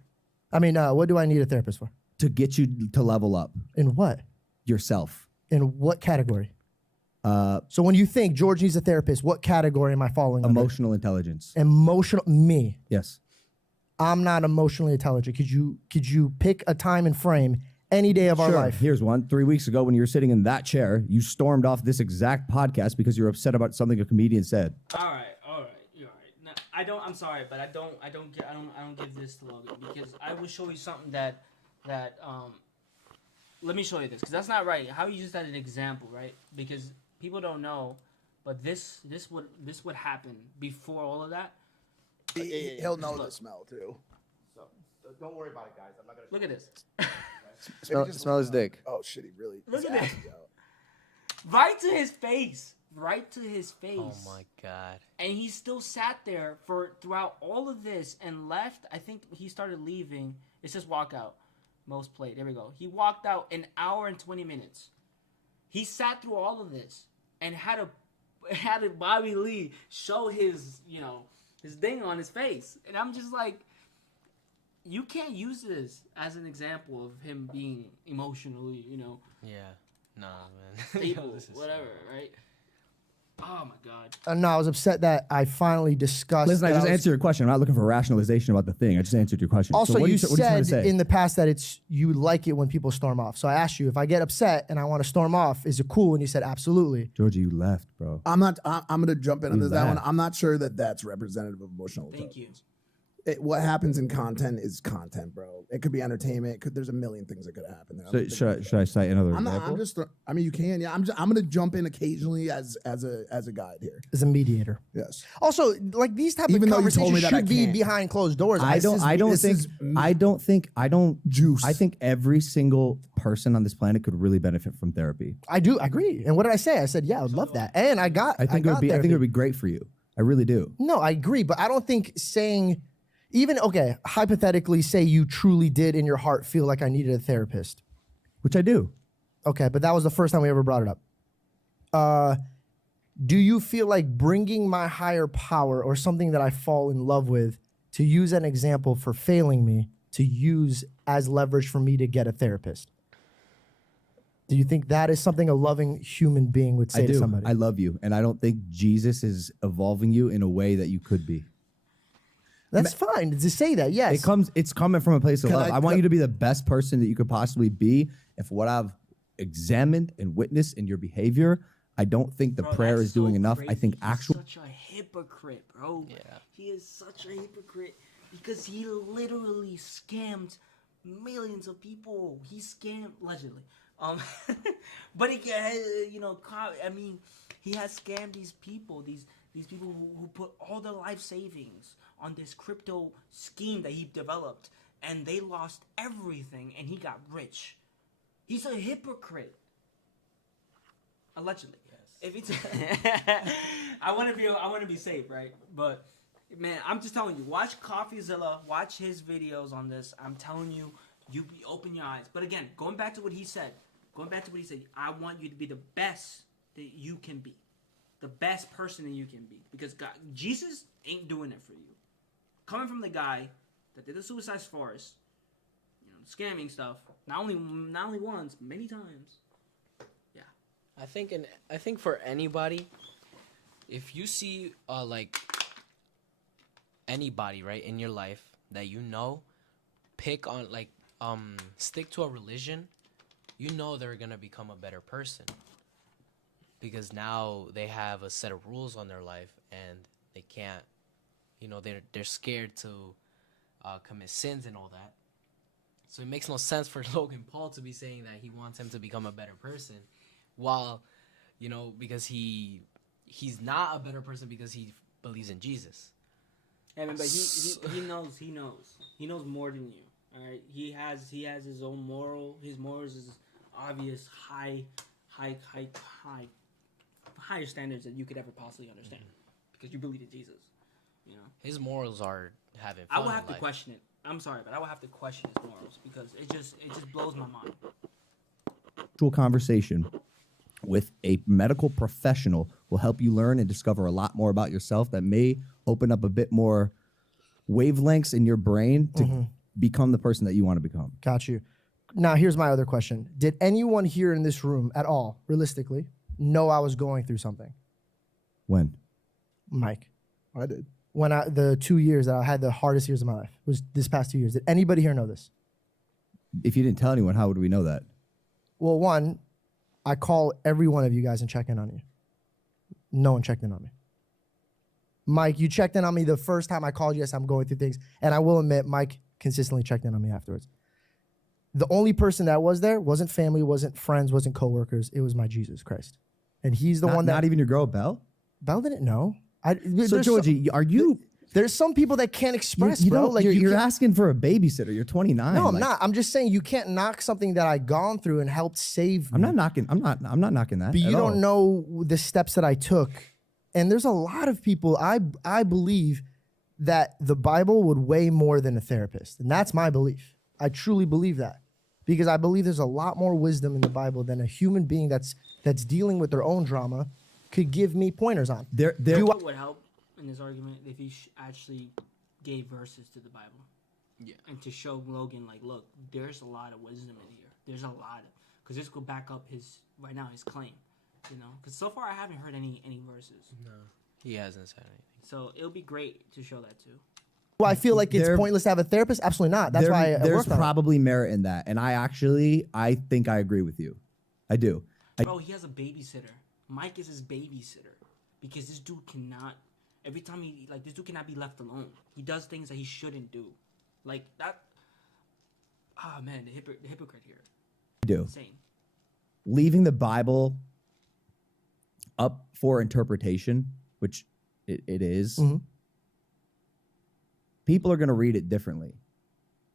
I mean, what do I need a therapist for? to get you to level up In what? yourself. In what category? So when you think George needs a therapist, what category am I falling under? Emotional intelligence. Emotional. Me. Yes. I'm not emotionally intelligent. Could you pick a time and frame any day of our Sure. life? Here's one. 3 weeks ago, when you were sitting in that chair, you stormed off this exact podcast because you were upset about something a comedian said. All right, you're right. No, I'm sorry, but I don't give this to Logan because I will show you something that let me show you this because that's not right. How you use that as an example, right? Because people don't know, but this would happen before all of that. He'll know the smell too. So don't worry about it, guys. I'm not gonna. Look at this. Smell his dick. Oh shit, he really. Look at his this. ass is out. Right to his face. Right to his face. Oh my god. And he still sat there throughout all of this and left. I think he started leaving. It says walk out. Most played. There we go. He walked out an hour and 20 minutes. He sat through all of this and had Bobby Lee show his thing on his face. And I'm just like, you can't use this as an example of him being emotionally, Yeah. Nah, man. stable, Yo, this is so whatever, bad. right? Oh my god. No, I was upset that I finally discussed. Listen, I that just was- answered your question. I'm not looking for rationalization about the thing. I just answered your question. Also, so what you what are trying said to say? in the past that you like it when people storm off. So I asked you if I get upset and I want to storm off, is it cool? And you said absolutely. Georgie, you left, bro. I'm gonna jump in on You that one. laugh. I'm not sure that that's representative of emotional Thank you. intelligence. What happens in content is content, bro. It could be entertainment. There's a million things that could happen there. So should I cite another I'm example? not. I mean, you can. Yeah. I'm gonna jump in occasionally as a guide here. As a mediator. Yes. Also, like these type Even of though you told conversations me that I should be can't. behind closed doors. I don't Juice. I think every single person on this planet could really benefit from therapy. I do agree. And what did I say? I said, yeah, I would love that. And I think it would be great for you. I really do. No, I agree, but I don't think saying Even, okay, hypothetically, say you truly did in your heart feel like I needed a therapist. Which I do. Okay, but that was the first time we ever brought it up. Do you feel like bringing my higher power or something that I fall in love with to use an example for failing me to use as leverage for me to get a therapist? Do you think that is something a loving human being would say I to do. somebody? I love you. And I don't think Jesus is evolving you in a way that you could be. That's fine to say that, yes. It's coming from a place of Can love. I- I want you to be the best person that you could possibly be. And for what I've examined and witnessed in your behavior, I don't think the Bro, prayer that's is doing so enough. I crazy. think He's actual. such a hypocrite, bro. Yeah. He is such a hypocrite because he literally scammed millions of people. He scammed allegedly. But he, I mean, he has scammed these people. These people who put all their life savings on this crypto scheme that he developed, and they lost everything, and he got rich. He's a hypocrite. Allegedly. If it's, I want to be safe, right? But man, I'm just telling you, watch CoffeeZilla, watch his videos on this. I'm telling you, open your eyes. But again, going back to what he said, I want you to be the best that you can be, the best person that you can be, because God, Jesus ain't doing it for you. Coming from the guy that did the Suicide Forest, scamming stuff, not only once, many times. I think for anybody, if you see like anybody right in your life that pick on stick to a religion, they're gonna become a better person because now they have a set of rules on their life and they can't, they're scared to commit sins and all that. So it makes no sense for Logan Paul to be saying that he wants him to become a better person. While, because he's not a better person because he believes in Jesus. Yeah, man, but he knows more than you. All right, he has his own moral. His morals is obvious, higher standards that you could ever possibly understand because you believe in Jesus. His morals are having fun. I will have in to life. question it. I'm sorry, but I will have to question his morals because it just blows my mind. Actual conversation with a medical professional will help you learn and discover a lot more about yourself that may open up a bit more wavelengths in your brain to become the person that you want to become. Got you. Now, here's my other question. Did anyone here in this room at all, realistically, know I was going through something? When? Mike. I did. When the 2 years that I had the hardest years of my life was this past 2 years. Did anybody here know this? If you didn't tell anyone, how would we know that? Well, one, I call every one of you guys and check in on you. No one checked in on me. Mike, you checked in on me the first time I called you. Yes, I'm going through things. And I will admit, Mike consistently checked in on me afterwards. The only person that was there wasn't family, wasn't friends, wasn't coworkers. It was my Jesus Christ. And he's the one that... Not even your girl, Belle? Belle didn't know. So, Georgie, are you... There's some people that can't express, you bro. don't- Like you're can't- asking for a babysitter. You're 29. No, I'm Like, not. I'm just saying you can't knock something that I gone through and helped save me. I'm not knocking that. But you at don't all. know the steps that I took. And there's a lot of people, I believe that the Bible would weigh more than a therapist. And that's my belief. I truly believe that. Because I believe there's a lot more wisdom in the Bible than a human being that's dealing with their own drama could give me pointers on. What would help in this argument if he actually gave verses to the Bible? Yeah. And to show Logan, like, look, there's a lot of wisdom in here. There's a lot of, because this will back up his claim, Because so far I haven't heard any verses. No, he hasn't said anything. So it'll be great to show that too. Well, I feel like it's pointless to have a therapist. Absolutely not. That's why I there's worked on it. probably merit in that. And I think I agree with you. I do. Bro, he has a babysitter. Mike is his babysitter because this dude cannot. Every time this dude cannot be left alone. He does things that he shouldn't do, like that. Ah, man, the hypocrite here. I do. Insane. Leaving the Bible up for interpretation, which it is, Mhm. people are going to read it differently,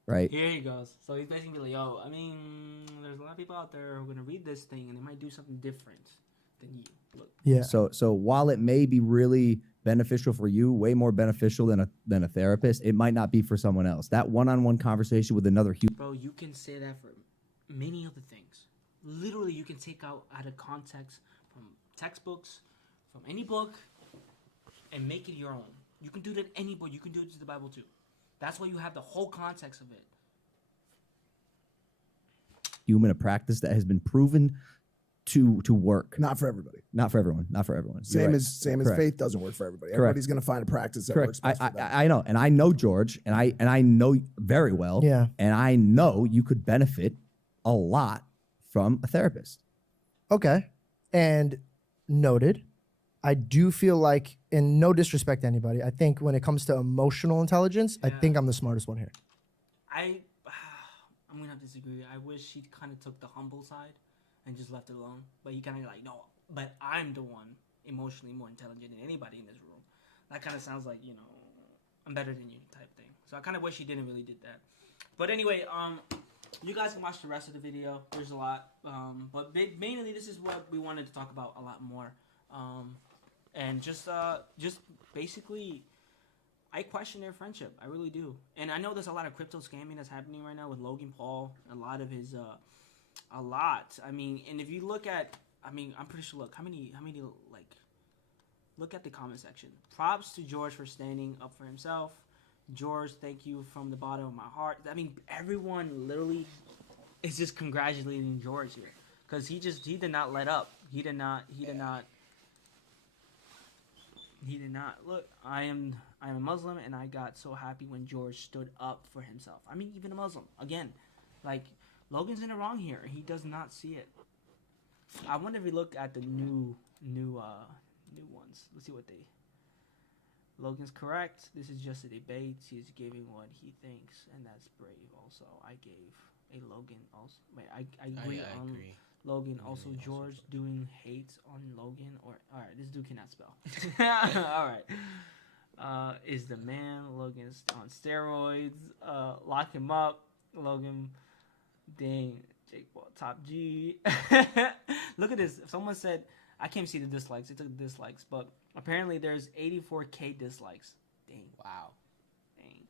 right? Here he goes. So he's basically like, yo, I mean, there's a lot of people out there who are gonna read this thing and they might do something different than you. Look, Yeah. So while it may be really beneficial for you, way more beneficial than a therapist, it might not be for someone else. That one-on-one conversation with another human. bro, you can say that for many other things. Literally, you can take out of context from textbooks, from any book, and make it your own. You can do that in any book. You can do it to the Bible too. That's why you have the whole context of it. Human, a practice that has been proven to work. Not for everybody. Not for everyone. Not for everyone. You're Same right. as Correct. faith doesn't work for everybody. Correct. Everybody's going to find a practice that works Correct. best for them. I know, and I know George, and I know very well. Yeah. And I know you could benefit a lot from a therapist. Okay. And noted. I do feel like, and no disrespect to anybody, I think when it comes to emotional intelligence, I Yeah. think I'm the smartest one here. I'm gonna have to disagree. I wish he kind of took the humble side and just left it alone. But he kind of like, no, but I'm the one emotionally more intelligent than anybody in this room. That kind of sounds like, you know, I'm better than you type thing. So I kind of wish he didn't really did that. But anyway, you guys can watch the rest of the video. There's a lot, but mainly this is what we wanted to talk about a lot more. And just basically, I question their friendship. I really do. And I know there's a lot of crypto scamming that's happening right now with Logan Paul. A lot of his, a lot. I mean, and if you look at, I mean, I'm pretty sure. Look, how many like, look at the comment section. Props to George for standing up for himself. George, thank you from the bottom of my heart. I mean, everyone literally is just congratulating George here because he did not let up. He did not. Look, I am a Muslim, and I got so happy when George stood up for himself. I mean, even a Muslim. Again, like, Logan's in the wrong here. He does not see it. I wonder if we look at the new ones. Let's see what they. Logan's correct. This is just a debate. He's giving what he thinks, and that's brave. Also, I gave a Logan. Also, wait, I agree I on agree. Logan. Yeah, Also, also George so. doing hate on Logan. Or all right, this dude cannot spell. All right. Is the man Logan's on steroids? Lock him up, Logan. Dang, Jake Paul, top G. Look at this. Someone said I can't see the dislikes. It took the dislikes, but apparently there's 84K dislikes. Dang. Wow. Dang.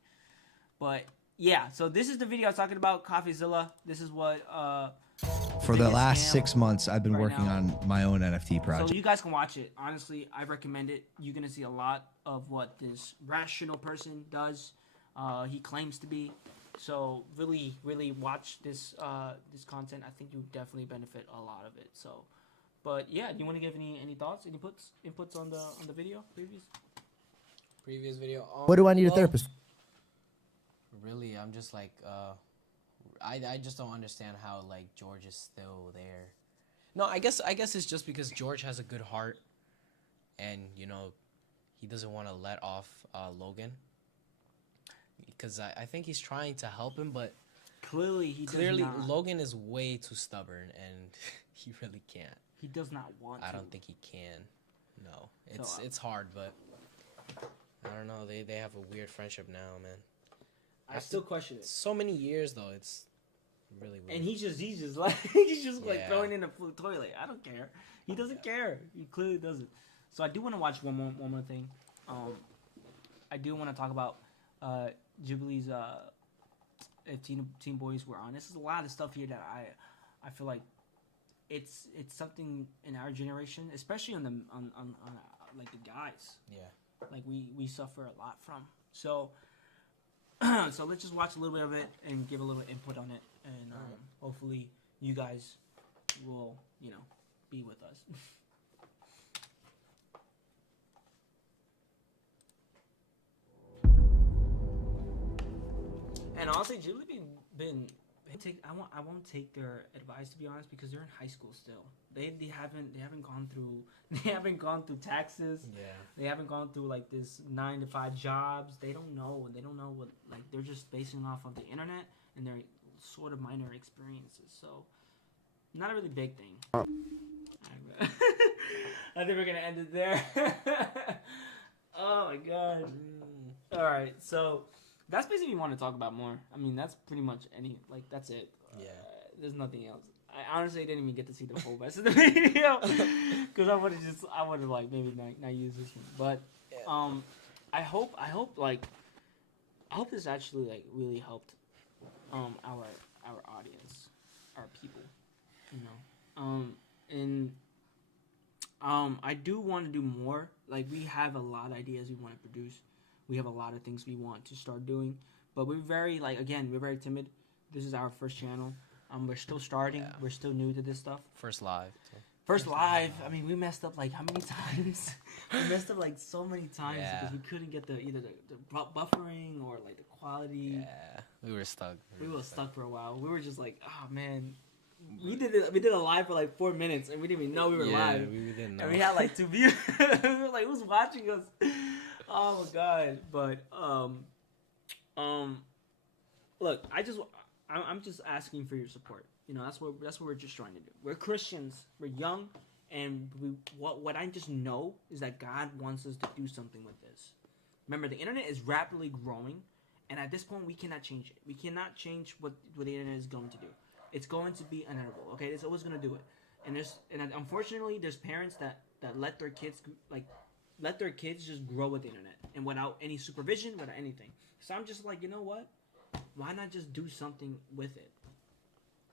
But yeah, so this is the video I was talking about, CoffeeZilla. This is what For the biggest last scam 6 months, I've been right working now. on my own NFT project. So you guys can watch it. Honestly, I recommend it. You're gonna see a lot of what this rational person does. He claims to be. So really, really watch this this content. I think you definitely benefit a lot of it. So, but yeah, do you want to give any thoughts, any inputs on the video Previous video. What do I need a well, therapist? Really, I'm just like, I just don't understand how like George is still there. No, I guess it's just because George has a good heart, and you know, he doesn't want to let off Logan. Because I think he's trying to help him, but Clearly, he does not. Logan is way too stubborn, and he really can't. He does not want to. I don't think he can. No, So, it's hard, but I don't know. They have a weird friendship now, man. I still question it. So many years though, it's really weird. And he's just like like Yeah. throwing in the toilet. I don't care. He doesn't care. He clearly doesn't. So I do want to watch one more thing. I do want to talk about Jubilee's if Teen Boys were on. This is a lot of stuff here that I feel like it's something in our generation, especially on like the guys. Yeah. Like we suffer a lot from. So so let's just watch a little bit of it and give a little input on it, and hopefully you guys will, you know, be with us. And honestly, Julie been I won't take their advice, to be honest, because they're in high school still. They haven't gone through taxes. Yeah. They haven't gone through like this 9-to-5 jobs. They don't know what, like, they're just basing off of the internet and their sort of minor experiences. So not a really big thing. I think we're gonna end it there. Oh my god. All right, so that's basically what we want to talk about more. I mean, that's pretty much that's it. Yeah. There's nothing else. I honestly didn't even get to see the whole rest of the video because I would have like maybe not used this one. But I hope this actually like really helped our audience, our people, you know. I do want to do more. Like we have a lot of ideas we want to produce. We have a lot of things we want to start doing, but we're very we're very timid. This is our first channel. We're still starting. Yeah. We're still new to this stuff. First live. So. First live. I mean, we messed up like how many times? We messed up like so many times because we couldn't get either the buffering or like the quality. Yeah, we were stuck. We were stuck for a while. We were just like, oh man. We did a live for like 4 minutes and we didn't even know we were live. We didn't know. And we had like 2 viewers. We were like, who's watching us? Oh my god. But look, I'm just asking for your support. You know, that's what we're just trying to do. We're Christians. We're young, and what I just know is that God wants us to do something with this. Remember, the internet is rapidly growing, and at this point, we cannot change it. We cannot change what the internet is going to do. It's going to be inevitable. Okay, it's always going to do it. And unfortunately, there's parents that let their kids just grow with the internet and without any supervision, without anything. So I'm just like, you know what? Why not just do something with it?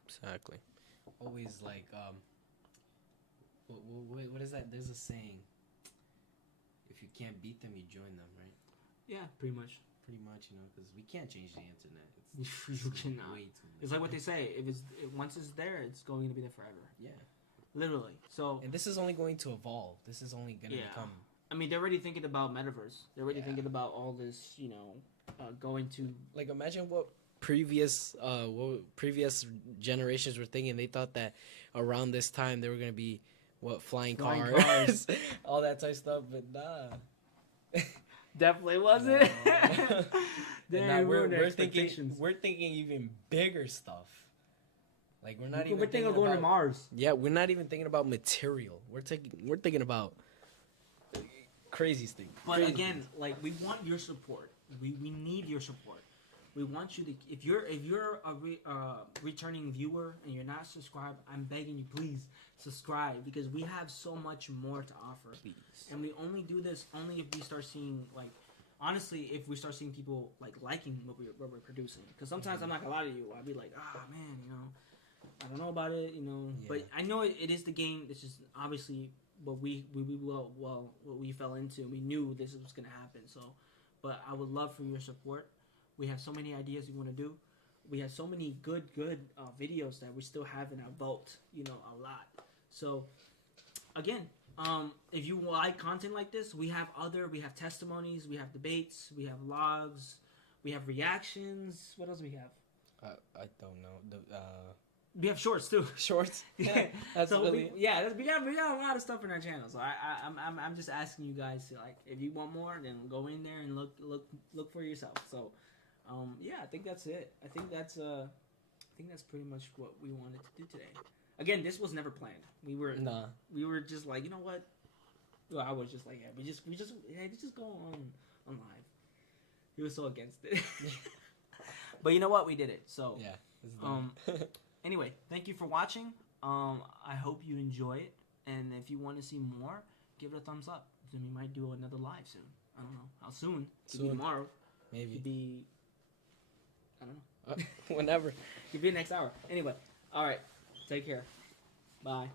Exactly. Always like what is that? There's a saying. If you can't beat them, you join them, right? Yeah, pretty much. Pretty much, you know, because we can't change the internet. You cannot. Way too much. It's like what they say. Once it's there, it's going to be there forever. Yeah. Literally. So. And this is only going to evolve. This is only going to become. I mean, they're already thinking about metaverse. They're already thinking about all this, you know, going to. Like, imagine what previous generations were thinking. They thought that around this time they were going to be flying cars. All that type of stuff, but nah. Definitely wasn't. And now we're thinking even bigger stuff. Like we're thinking of going to Mars. Yeah, we're not even thinking about material. We're thinking about crazy things. But again, like we want your support. We need your support. We want you to. If you're a returning viewer and you're not subscribed, I'm begging you, please subscribe because we have so much more to offer. Please. And we only do this only if we start seeing honestly, if we start seeing people liking what we're producing. Because sometimes I'm not gonna lie to you, I'll be like, man, you know, I don't know about it, you know. Yeah. But I know it is the game. It's just obviously what we what we fell into. We knew this was gonna happen. So, but I would love for your support. We have so many ideas we want to do. We have so many good videos that we still have in our vault. You know, a lot. So, again, if you like content like this, we have testimonies, we have debates, we have logs, we have reactions. What else do we have? I don't know. We have shorts too. Shorts. Yeah, that's so really. we got a lot of stuff in our channel. So I'm just asking you guys to if you want more, then go in there and look for yourself. So. Yeah, I think that's it. I think that's pretty much what we wanted to do today. Again, this was never planned. We were just like, you know what? Well, I was just like, we just go on live. He was so against it. But you know what? We did it. So yeah. It's done. Anyway, thank you for watching. I hope you enjoy it, and if you want to see more, give it a thumbs up. Then we might do another live soon. I don't know how soon. Could be tomorrow. Maybe. Could be. I don't know. Whenever. Could be next hour. Anyway, all right. Take care. Bye.